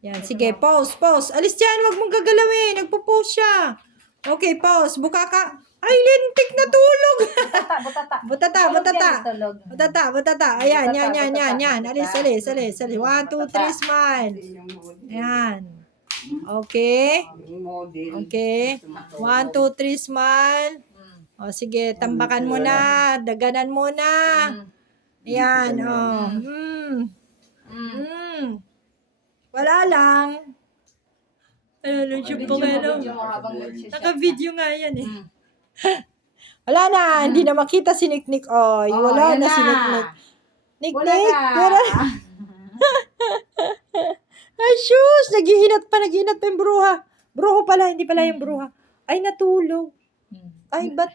Yan, sige, pause, pause. Alis dyan, wag mong gagalawin. Nagpo-pause siya. Okay, pause. Buka ka. Ay, lintik na tulog. Butata. Butata. Ayan, yan. Alis. 1, 2, 3, smile. Ayan. Okay. Okay. 1, 2, 3, smile. O, sige, tambakan mo na. Daganan mo na. Ayan, o. Wala lang. Ano lang siya pa Naka-video nga yan eh. Wala na, hindi na makita si Niknik. Oy, wala na si Niknik. Niknik, pero... Ay, shoes! Nag-iinat pa yung bruha. Bruho pala, hindi pala yung bruha. Ay, natulog. Ay, ba't?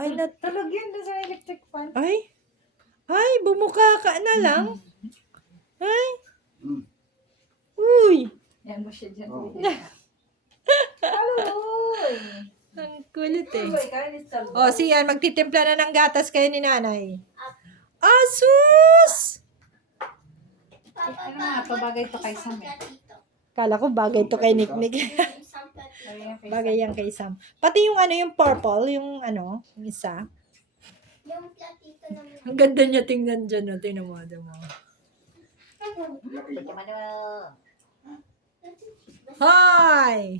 Ay, Tulog yun doon sa electric fan. Ay, bumuka ka na lang. Ay. Uy. Yan mo siya dyan. Ang kulit eh. O, siyan, magtitimpla na ng gatas kayo ni nanay. Asus! Ano nga, pabagay to kay Sam. Kala ko bagay to kay Niknik. Bagay yan kay Sam. Pati yung yung purple, yung isa. Yung platito naman. Ang ganda niya tingnan dyan, no? Tingnan mo. Hi!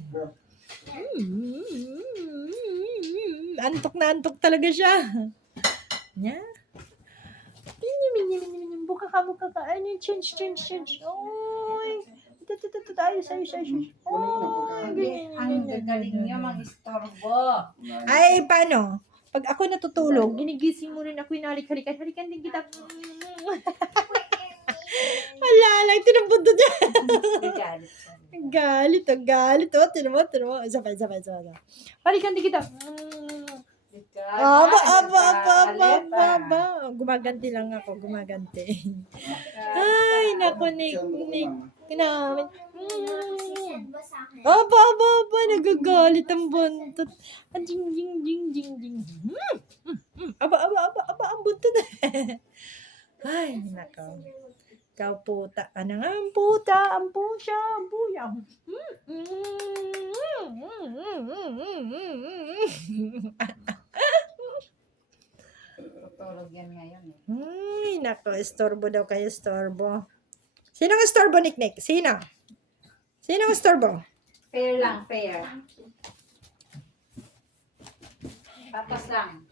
Antok na antok talaga siya. Nya? Buka ka. Ano yung change. Oy! Ayos. Ang gagaling niya mag-istorbo. Ay, paano? Pag ako natutulog, ginigising mo rin ako yung halikan din kita. Wala lang, tinabunto niya. Galit. Tinan mo. Isa pa. Halikan din kita. Aba. Gumaganti lang ako, Ay, naku, Niknik. Kinamin. Aba, nagagalit ang buntot. Jing. Aba, ang buntot. Ay, nako. Ikaw puta. Ano nga ang puta? Ang pusya. Ang buya. Tulog yan ngayon eh. Ay, nako. Estorbo daw kayo, estorbo. Sino ang estorbo, Niknik? Sino ang estorbo? Fair lang. Tapos lang.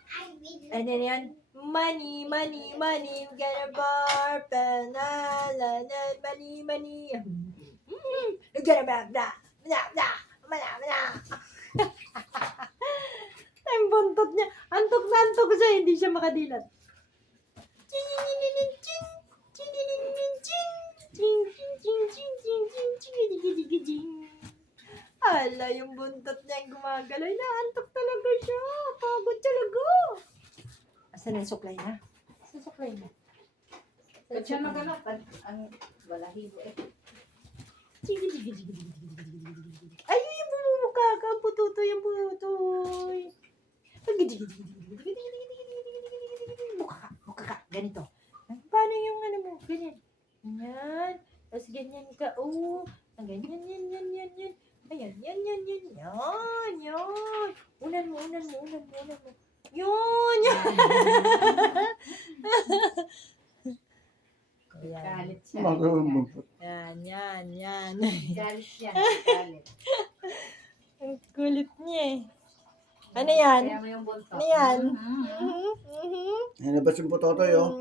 Ano yan? Money, gonna bar, panala, money. Gonna bar, Ang buntot niya. Antok na antok siya, hindi siya makadilat. Ala, yung buntot niya gumagalaw. Naantok talaga siya. Pagod talaga. Asan na yung suklay na? Ba't siya naganap? Ang balahibo eh. Ay, yung bumumuka ka. Pututoy ang putoy. Mukha ka. Ganito. Paano yung mo? Ganyan. Ganyan. Tapos ganyan ka. Oh. Ganyan. Ayan. Yan. Unan mo. Yun. Galit siya. Yan. Galit yan. Ang kulit niya eh. Ano yan? Kaya mo yung buntot. Ano yan? Hinabas yung pototoy, oh.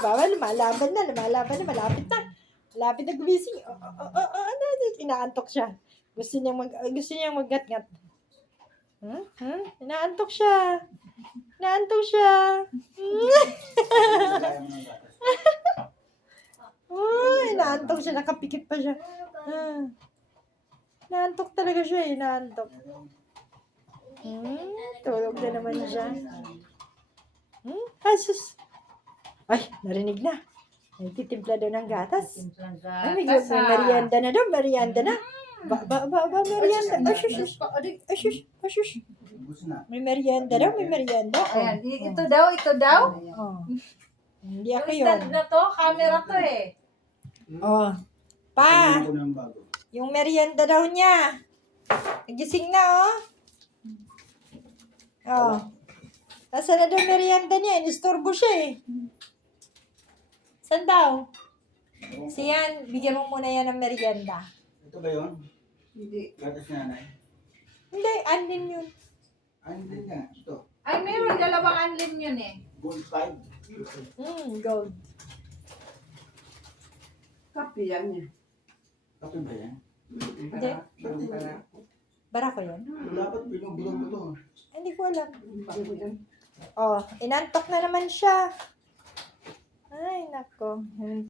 Lumalaban na. Malapit na gumising. Inaantok siya. Gusto niyang maggat-gat. Inaantok siya. Inaantok siya. Nakapikit pa siya. Inaantok talaga siya. Tulog na naman siya. Asus. Ay, narinig na. Nagtitimpla daw ng gatas. Ay, may merienda na daw. Merienda na. Merienda. Ashush. Gusto na. May merienda daw, may merienda. Ayan, ito daw, ito daw. Oh. Hindi Yung ako stand yun. na to, camera to eh. Oh. Pa, Kailangan ko ng bago. yung merienda daw niya. Nagising na, oh. Oh. Nasaan na daw merienda niya? Inistorbo siya, eh. Saan daw? Siyan, bigyan mo muna yan ng merienda. Ito ba yun? Hindi. Gatas ni nanay? Hindi, andin yun. Ano din nga? Ito. Ay, meron dalawang anlim yun eh. Gold 5. Gold. Kape yan niya. Kape ba yan? Hindi. Para. Barako yun? Dapat binubulong ko to. Hindi ko alam. Bago yan. Oh, inantok na naman siya. Ay, nako.